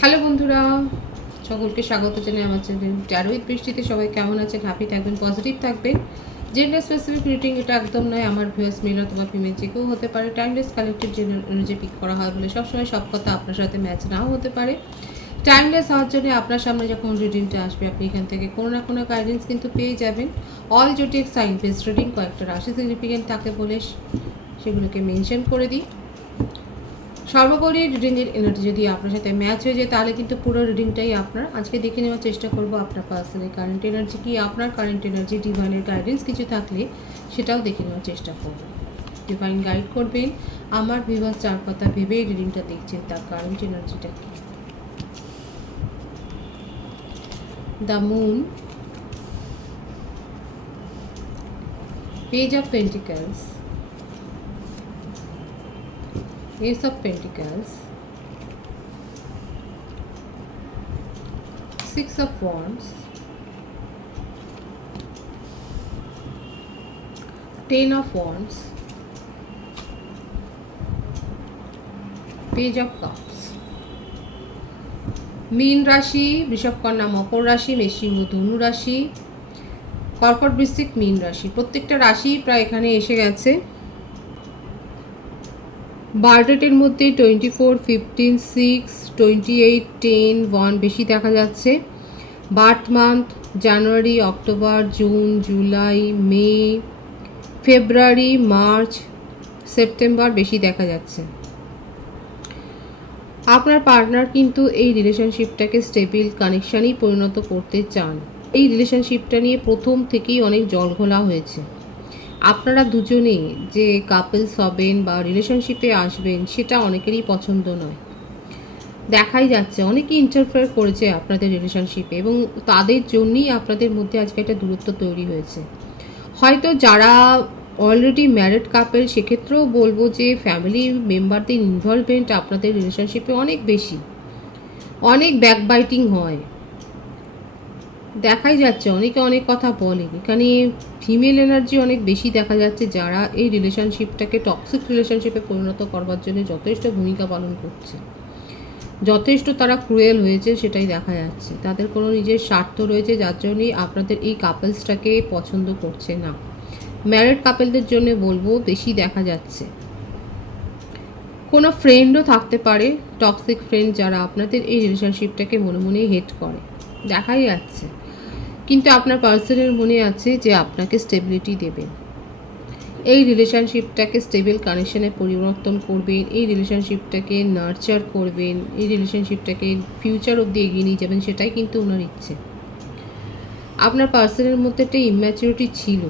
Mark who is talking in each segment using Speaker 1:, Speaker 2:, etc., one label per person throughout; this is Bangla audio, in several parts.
Speaker 1: হ্যালো বন্ধুরা, সকলকে স্বাগত জানাই আমার চ্যানেল। ট্যারোইদ বৃষ্টিতে সবাই কেমন আছেন? হ্যাপি থাকবেন পজিটিভ থাকবেন। জেন্ডার স্পেসিফিক রিডিং এটা একদম নয়, আমার ভিউয়ার্স মেল অথবা ফিমেল যে কেউ হতে পারে। টাইমলেস কালেক্টিভ অনুযায়ী পিক করা হয় বলে সবসময় সব কথা আপনার সাথে ম্যাচ নাও হতে পারে। টাইমলেস হওয়ার জন্য আপনার সামনে যখন রিডিংটা আসবে, আপনি এখান থেকে কোনো না কোনো গাইডেন্স কিন্তু পেয়ে যাবেন। অল জোটিক সাইন রিডিং কয়েকটা রাশি সিগনিফিকেন্ট থাকে বলে সেগুলোকে মেনশন করে দিই। সর্বোপরি রিডিংয়ের এনার্জি যদি আপনার সাথে ম্যাচ হয়ে যায়, তাহলে কিন্তু পুরো রিডিংটাই আপনার। আজকে দেখে নেওয়ার চেষ্টা করব আপনার পার্সোনাল কারেন্ট এনার্জি কি, আপনার কারেন্ট এনার্জি ডিভাইনের গাইডেন্স কিছু থাকলে সেটাও দেখে নেওয়ার চেষ্টা করব। ডিভাইন গাইড করবেন। আমার ভিভাস চার কথা ভেবে রিডিংটা দেখছেন, তার কারেন্ট এনার্জিটা কি? The moon page of pentacles Ace of Pentacles, Six of Wands, Ten of Wands, Page of Cups. মীন রাশি বৃষভকন্যা মকর রাশি মেষিংহ ধনু রাশি কর্কট বৃশ্চিক মীন রাশি প্রত্যেকটা রাশি প্রায় এখানে এসে গেছে। বারোটাটের মধ্যে twenty four fifteen six twenty eight ten one বেশি দেখা যাচ্ছে। Birth month January, October, June, July, May, February, March, September বেশি দেখা যাচ্ছে। আপনার পার্টনার কিন্তু এই রিলেশনশিপটাকে স্টেবিল কানেকশানই পরিণত করতে চান। এই রিলেশনশিপটা নিয়ে প্রথম থেকেই অনেক জল ঘোলা হয়েছে। আপনারা দুজনে যে কাপলস হবেন বা রিলেশনশিপে আসবেন, সেটা অনেকেরই পছন্দ নয়। দেখাই যাচ্ছে, অনেকেই ইন্টারফেয়ার করেছে আপনাদের রিলেশনশিপে এবং তাদের জন্যই আপনাদের মধ্যে আজকে একটা দূরত্ব তৈরি হয়েছে। হয়তো যারা অলরেডি ম্যারিড কাপেল সেক্ষেত্রেও বলব যে ফ্যামিলি মেম্বারদের ইনভলভমেন্ট আপনাদের রিলেশনশিপে অনেক বেশি। অনেক ব্যাকবাইটিং হয়। দেখাই যাচ্ছে, অনেকে অনেক কথা বলে। এখানে ফিমেল এনার্জি অনেক বেশি দেখা যাচ্ছে যারা এই রিলেশনশিপটাকে টক্সিক রিলেশনশিপে পরিণত করবার জন্য যথেষ্ট ভূমিকা পালন করছে। যথেষ্ট তারা ক্রুয়েল হয়েছে সেটাই দেখা যাচ্ছে। তাদের কোনো নিজের স্বার্থ রয়েছে যার জন্যই আপনাদের এই কাপলসটাকে পছন্দ করছে না। ম্যারিড কাপলদের জন্য বলব বেশি দেখা যাচ্ছে। কোনো ফ্রেন্ডও থাকতে পারে টক্সিক ফ্রেন্ড যারা আপনাদের এই রিলেশনশিপটাকে মনে মনে হেট করে। দেখাই যাচ্ছে। কিন্তু আপনার পার্সনের মনে আছে যে আপনাকে স্টেবিলিটি দেবে। এই রিলেশনশিপটাকে স্টেবল কানেকশনে পরিবর্তন করবেন, এই রিলেশনশিপটাকে নার্চার করবেন, এই রিলেশনশিপটাকে ফিউচার অবধি এগিয়ে নিয়ে যাবেন, সেটাই কিন্তু ওনার ইচ্ছে। আপনার পার্সনের মধ্যে একটা ইম্যাচুরিটি ছিল,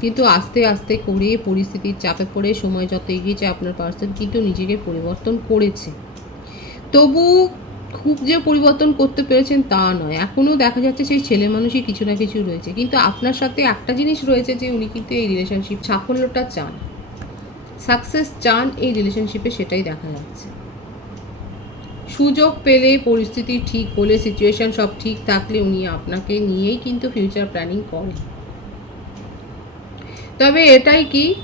Speaker 1: কিন্তু আস্তে আস্তে করে পরিস্থিতির চাপে পড়ে সময় যত এগিয়েছে, আপনার পার্সন কিন্তু নিজেকে পরিবর্তন করেছে। তবু খুব যে পরিবর্তন করতে পেরেছেন তা নয়। এখনও দেখা যাচ্ছে সেই ছেলে মানুষই কিছু না কিছু রয়েছে। কিন্তু আপনার সাথে একটা জিনিস রয়েছে যে উনি কিন্তু এই রিলেশনশিপ সাফল্যটা চান। সাকসেস চান এই রিলেশনশিপে সেটাই দেখা যাচ্ছে। সুযোগ পেলে পরিস্থিতি ঠিক হলে সিচুয়েশন সব ঠিক থাকলে উনি আপনাকে নিয়েই কিন্তু ফিউচার প্ল্যানিং করেন। তবে এটাই কি?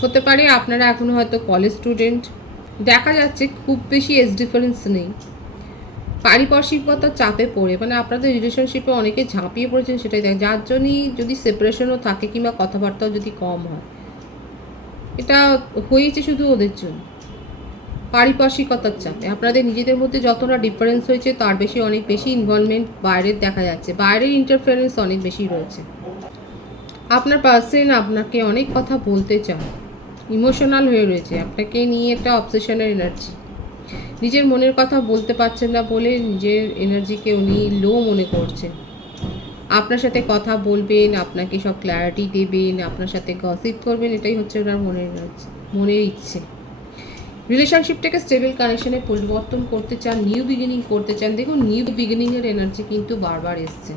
Speaker 1: হতে পারে আপনারা এখনও হয়তো কলেজ স্টুডেন্ট দেখা যাচ্ছে খুব বেশি এজ ডিফারেন্স নেই। পারিপার্শ্বিকতার চাপে পড়ে মানে আপনাদের রিলেশনশিপে অনেকে ঝাঁপিয়ে পড়েছেন সেটাই দেখ, যার জন্যই যদি সেপারেশনও থাকে কিংবা কথাবার্তাও যদি কম হয়। এটা হয়েছে শুধু ওদের জন্য। পারিপার্শ্বিকতার চাপে। আপনাদের নিজেদের মধ্যে যতটা ডিফারেন্স হয়েছে, তার বেশি, অনেক বেশি ইনভলভমেন্ট বাইরের দেখা যাচ্ছে। বাইরের ইন্টারফারেন্স অনেক বেশি রয়েছে। আপনার পার্সেন আপনাকে অনেক কথা বলতে চান ইমোশনাল হয়ে রয়েছে। আপনাকে নিয়ে একটা অবসেশনের এনার্জি নিজের মনের কথা বলতে পারছেন না বলে নিজের এনার্জিকে উনি লো মনে করছেন। আপনার সাথে কথা বলবেন, আপনাকে সব ক্ল্যারিটি দেবেন, আপনার সাথে গসিপ করবেন, এটাই হচ্ছে ওনার মনের মনের ইচ্ছে। রিলেশনশিপটাকে স্টেবল কানেকশনে পরিবর্তন করতে চান নিউ বিগিনিং করতে চান, দেখুন নিউ বিগিনিংয়ের এনার্জি কিন্তু বারবার এসছে।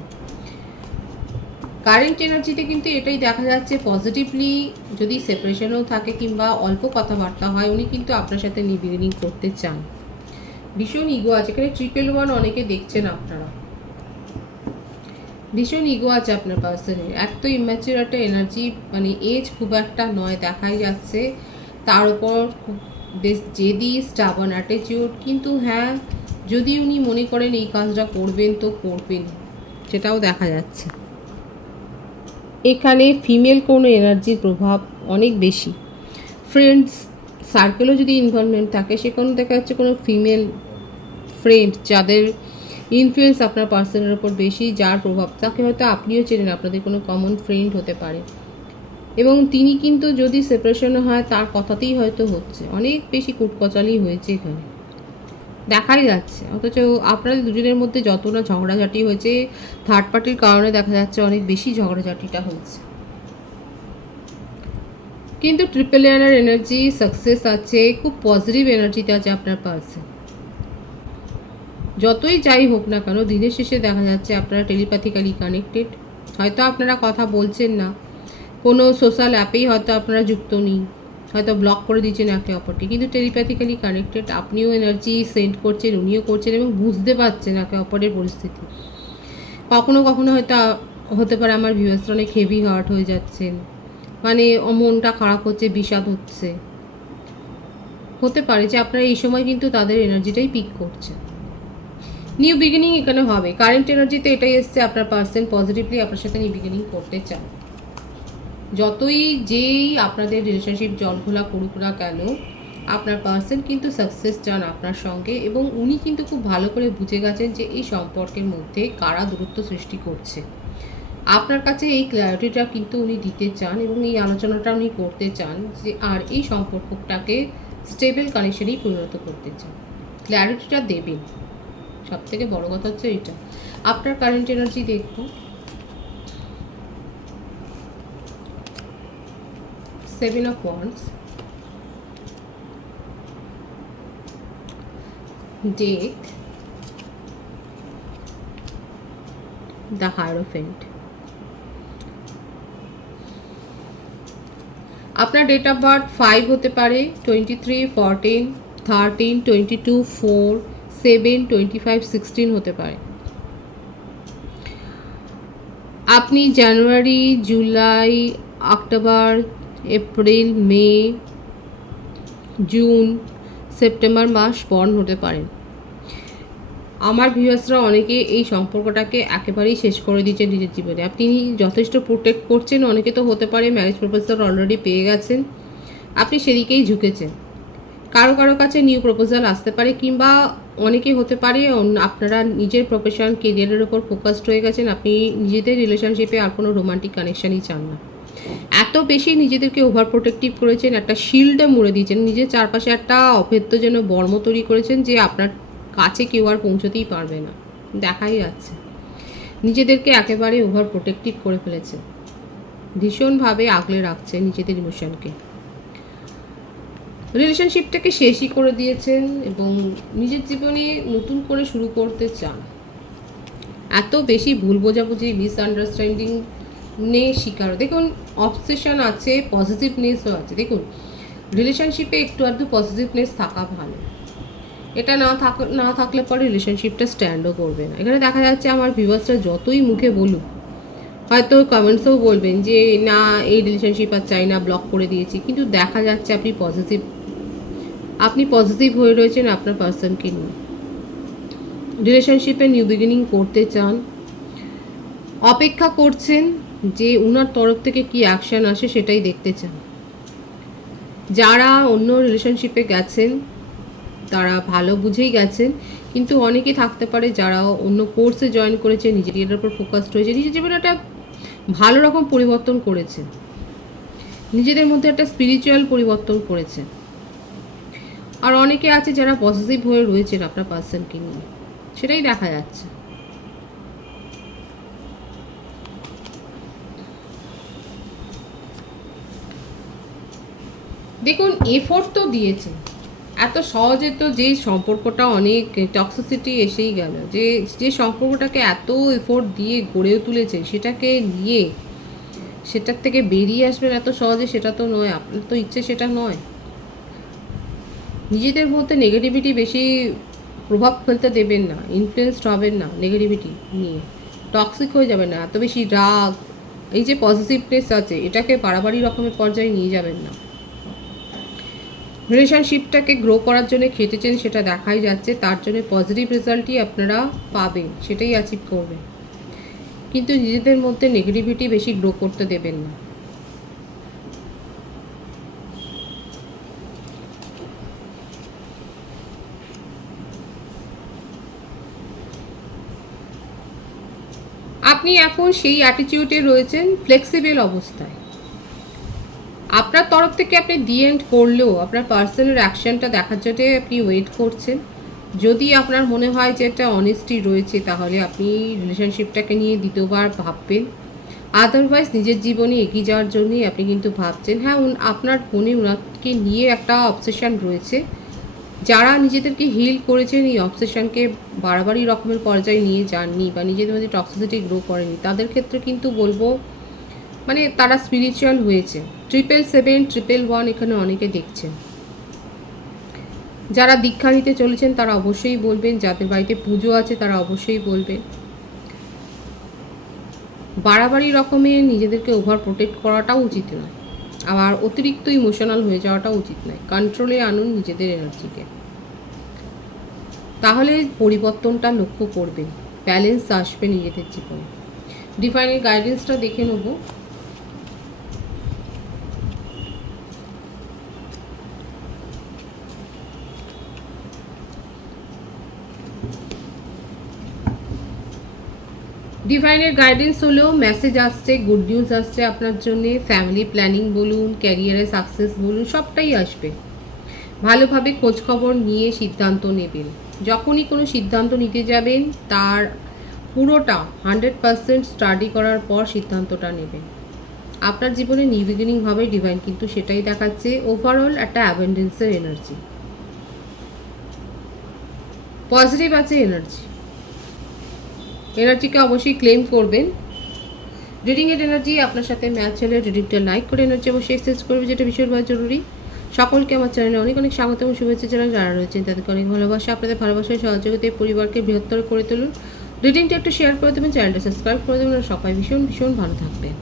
Speaker 1: কারেন্ট এনার্জিতে কিন্তু এটাই দেখা যাচ্ছে পজিটিভলি যদি সেপারেশনও থাকে কিংবা অল্প কথাবার্তা হয়, উনি কিন্তু আপনার সাথে নিউ করতে চান। ভীষণ ইগো আছে। এখানে ট্রিপল ওয়ান অনেকে দেখছেন আপনারা। ভীষণ ইগো আছে আপনার পার্সনের এক তো ইম্যাচিউর একটা এনার্জি মানে এজ খুব একটা নয়, দেখাই যাচ্ছে। তার উপর খুব বেশ জেদি স্টাবন অ্যাটিটিউড কিন্তু হ্যাঁ যদি উনি মনে করেন এই কাজটা করবেন, তো করবেন সেটাও দেখা যাচ্ছে। এখানে ফিমেল কোনো এনার্জির প্রভাব অনেক বেশি। ফ্রেন্ডস সার্কেলও যদি ইনভলভমেন্ট থাকে, সেখানে দেখা যাচ্ছে কোনো ফিমেল ফ্রেন্ড যাদের ইনফ্লুয়েন্স আপনার পার্সনের ওপর বেশি, যার প্রভাব, তাকে হয়তো আপনিও চেনেন, আপনাদের কোনো কমন ফ্রেন্ড হতে পারে। এবং তিনি কিন্তু যদি সেপারেশনে হয়, তার কথাতেই হয়তো হচ্ছে। অনেক বেশি কুটকচালি হয়েছে এখানে। দেখাই যাচ্ছে। অথচ আপনাদের দুজনের মধ্যে যত না ঝগড়াঝাটি হয়েছে থার্ড পার্টির কারণে দেখা যাচ্ছে অনেক বেশি ঝগড়াঝাটিটা হয়েছে কিন্তু ট্রিপল এয়ারের এনার্জি সাকসেস আছে, খুব পজিটিভ এনার্জিটা আছে আপনার পাশে। যতই যাই হোক না কেন, দিনের শেষে দেখা যাচ্ছে আপনারা টেলিপ্যাথিক্যালি কানেক্টেড হয়তো আপনারা কথা বলছেন না। কোনো সোশ্যাল অ্যাপেই হয়তো আপনারা যুক্ত নেই। হয়তো ব্লক করে দিচ্ছেন একে অপরকে কিন্তু টেলিপ্যাথিক্যালি কানেক্টেড আপনিও এনার্জি সেন্ড করছেন, উনিও করছেন এবং বুঝতে পারছেন একে অপরের পরিস্থিতি। কখনো কখনো হয়তো হতে পারে আমার ভিউয়ার্সরা অনেক হেভি হার্ট হয়ে যাচ্ছেন। মানে মনটা খারাপ হচ্ছে, বিষাদ হচ্ছে। হতে পারে যে আপনারা এই সময় কিন্তু তাদের এনার্জিটাই পিক করছেন। নিউ বিগিনিং এখানে হবে। কারেন্ট এনার্জিতে এটাই এসছে, আপনার পার্সন পজিটিভলি আপনার সাথে নিউ বিগিনিং করতে চান। যতই যেই আপনাদের রিলেশনশিপ জলঘোলা করুক না কেন, আপনার পার্সন কিন্তু সাকসেস চান আপনার সঙ্গে এবং উনি কিন্তু খুব ভালো করে বুঝে গেছেন যে এই সম্পর্কের মধ্যে কারা দূরত্ব সৃষ্টি করছে। আপনার কাছে এই ক্ল্যারিটিটা কিন্তু উনি দিতে চান এবং এই আলোচনাটা উনি করতে চান যে, আর এই সম্পর্কটাকে স্টেবল কানেকশনেই পরিণত করতে চান। ক্ল্যারিটিটা দেবেন। সব থেকে বড় কথা হচ্ছে এটা। আপনার কারেন্ট এনার্জি দেখব seven of wands death the hierophant আপনার ডেট অফ বার্থ ফাইভ হতে পারে twenty three fourteen thirteen twenty two four seven twenty five sixteen হতে পারে আপনি January July October April, May, June, September মাস বর্ন হতে পারেন আমার ভিউয়ার্সরা অনেকে এই সম্পর্কটাকে একেবারেই শেষ করে দিয়েছেন নিজের জীবনে। আপনি যথেষ্ট প্রোটেক্ট করছেন, অনেকে তো হতে পারে ম্যারেজ প্রপোজাল অলরেডি পেয়ে গেছেন। আপনি সেদিকেই ঝুঁকেছেন। কারও কারও কাছে নিউ প্রপোজাল আসতে পারে কিংবা অনেকে হতে পারে আপনারা নিজের প্রফেশন কেরিয়ারের ওপর ফোকাসড হয়ে গেছেন, আপনি নিজেদের রিলেশনশিপে আর কোনো রোমান্টিক কানেকশানই চান না। এত বেশি নিজেদেরকে ওভার প্রোটেক্টিভ করেছেন, একটা শিল্ডে মুড়ে দিয়েছেন, নিজের চারপাশে একটা অভেদ্য যেন বর্ম তৈরি করেছেন যে আপনার কাছে কেউ আর পৌঁছতেই পারবে না। দেখাই যাচ্ছে। নিজেদেরকে একেবারে ওভার প্রোটেক্টিভ করে ফেলেছে ভীষণভাবে আগলে রাখছে নিজেদের ইমোশনকে রিলেশনশিপটাকে শেষই করে দিয়েছেন এবং নিজের জীবনে নতুন করে শুরু করতে চান। এত বেশি ভুল বোঝাবুঝি মিসআন্ডারস্ট্যান্ডিং নে শিকার দেখুন অবসেশন আছে পজিটিভনেসও আছে। দেখুন রিলেশনশিপে একটু আধটু পজিটিভনেস থাকা ভালো। এটা না থাক, না থাকলে পরে রিলেশনশিপটা স্ট্যান্ডও করবে না। এখানে দেখা যাচ্ছে আমার ভিউয়ার্সরা যতই মুখে বলুক, হয়তো কমেন্টসেও বলবেন যে, না, এই রিলেশনশিপ আর চাই না ব্লক করে দিয়েছি। কিন্তু দেখা যাচ্ছে আপনি পজিটিভ আপনি পজিটিভ হয়ে রয়েছেন আপনার পার্সনকে নিয়ে। রিলেশনশিপে নিউ বিগিনিং করতে চান, অপেক্ষা করছেন যে উনার তরফ থেকে কি অ্যাকশন আসে সেটাই দেখতে চান। যারা অন্য রিলেশনশিপে গেছেন, তারা ভালো বুঝেই গেছেন, কিন্তু অনেকে থাকতে পারে যারা অন্য কোর্সে জয়েন করেছে নিজের উপর ফোকাসড হয়েছে নিজের জীবনে একটা ভালো রকম পরিবর্তন করেছে নিজেদের মধ্যে একটা স্পিরিচুয়াল পরিবর্তন করেছে আর অনেকে আছে যারা পজিটিভ হয়ে রয়েছেন আপনার পার্সনকে নিয়ে। সেটাই দেখা যাচ্ছে। দেখুন এফোর্ট তো দিয়েছে। এত সহজে তো যে সম্পর্কটা অনেক টক্সিসিটি এসেই গেল, যে যে সম্পর্কটাকে এত এফোর্ট দিয়ে গড়েও তুলেছে, সেটাকে নিয়ে সেটার থেকে বেরিয়ে আসবেন এত সহজে, সেটা তো নয়, আপনার তো ইচ্ছে সেটা নয়। নিজেদের মধ্যে নেগেটিভিটি বেশি প্রভাব ফেলতে দেবেন না ইনফ্লুয়েসড হবেন না নেগেটিভিটি নিয়ে। টক্সিক হয়ে যাবেন না, এত বেশি রাগ, এই যে পজিটিভনেস আছে, এটাকে বাড়াবাড়ি রকমের পর্যায়ে নিয়ে যাবেন না। রিলেশনশিপটাকে গ্রো করার জন্য খেটেছেন, সেটা দেখাই যাচ্ছে। তার জন্য পজিটিভ রেজাল্টই আপনারা পাবেন, সেটাই অ্যাচিভ করবেন। কিন্তু নিজেদের মধ্যে নেগেটিভিটি বেশি গ্রো করতে দেবেন না। আপনি এখন সেই অ্যাটিটিউডে রয়েছেন ফ্লেক্সিবল অবস্থায়। আপনার তরফ থেকে আপনি দি এন্ড করলেও আপনার পার্সোনাল অ্যাকশনটা দেখার জন্য আপনি ওয়েট করছেন। যদি আপনার মনে হয় যে একটা অনেস্টি রয়েছে, তাহলে আপনি রিলেশনশিপটাকে নিয়ে দ্বিতীয়বার ভাববেন। আদারওয়াইজ নিজের জীবনে এগিয়ে যাওয়ার জন্যই আপনি কিন্তু ভাবছেন। হ্যাঁ আপনার মনে ওনাকে নিয়ে একটা অবসেশন রয়েছে। যারা নিজেদেরকে হিল করেছেন, এই অবসেশনকে বাড়াবাড়ি রকমের পর্যায়ে নিয়ে যাননি বা নিজেদের মধ্যে টক্সিসিটি গ্রো করেনি, তাদের ক্ষেত্রে কিন্তু বলব মানে তারা স্পিরিচুয়াল হয়েছে। ট্রিপল সেভেন ট্রিপল ওয়ান এখানে অনেকে দেখছেন। যারা দীক্ষা নিতে চলেছেন, তারা অবশ্যই বলবেন, যাদের বাড়িতে পুজো আছে, তারা অবশ্যই বলবেন। বাড়াবাড়ি রকমের নিজেদেরকে ওভার প্রোটেক্ট করাটাও উচিত নয়। আবার অতিরিক্ত ইমোশনাল হয়ে যাওয়াটা উচিত নয়। কন্ট্রোলে আনুন নিজেদের এনার্জিকে তাহলে পরিবর্তনটা লক্ষ্য করবেন। ব্যালেন্স আসবে নিজেদের জীবনে। ডিফাইনের গাইডেন্সটা দেখে নেব। ডিভাইনের গাইডেন্স হলেও মেসেজ আসছে গুড নিউজ আসছে আপনার জন্যে। ফ্যামিলি প্ল্যানিং বলুন ক্যারিয়ারে সাকসেস বলুন, সবটাই আসবে। ভালোভাবে খোঁজখবর নিয়ে সিদ্ধান্ত নেবেন। যখনই কোনো সিদ্ধান্ত নিতে যাবেন, তার পুরোটা হান্ড্রেড পারসেন্ট স্টাডি করার পর সিদ্ধান্তটা নেবেন। আপনার জীবনে নিউ বিগিনিং হবে ডিভাইন কিন্তু সেটাই দেখাচ্ছে ওভারঅল একটা অ্যাভেন্ডেন্সের এনার্জি পজিটিভ আছে এনার্জি এনার্জিকে অবশ্যই ক্লেম করবেন। রিডিংয়ের এনার্জি আপনার সাথে ম্যাচ হলে রিডিংটা লাইক করে এনার্জি অবশ্যই এক্সচেঞ্জ করবে যেটা ভীষণভাবে জরুরি। সকলকে আমার চ্যানেলে অনেক অনেক স্বাগত এবং শুভেচ্ছা জানান যারা রয়েছেন তাদেরকে অনেক ভালোবাসা। আপনাদের ভালোবাসায় সহযোগিতায় পরিবারকে বৃহত্তর করে তুলুন। রিডিংটা একটু শেয়ার করে দেবেন চ্যানেলটা সাবস্ক্রাইব করে দেবেন। সবাই ভীষণ ভীষণ ভালো থাকবেন।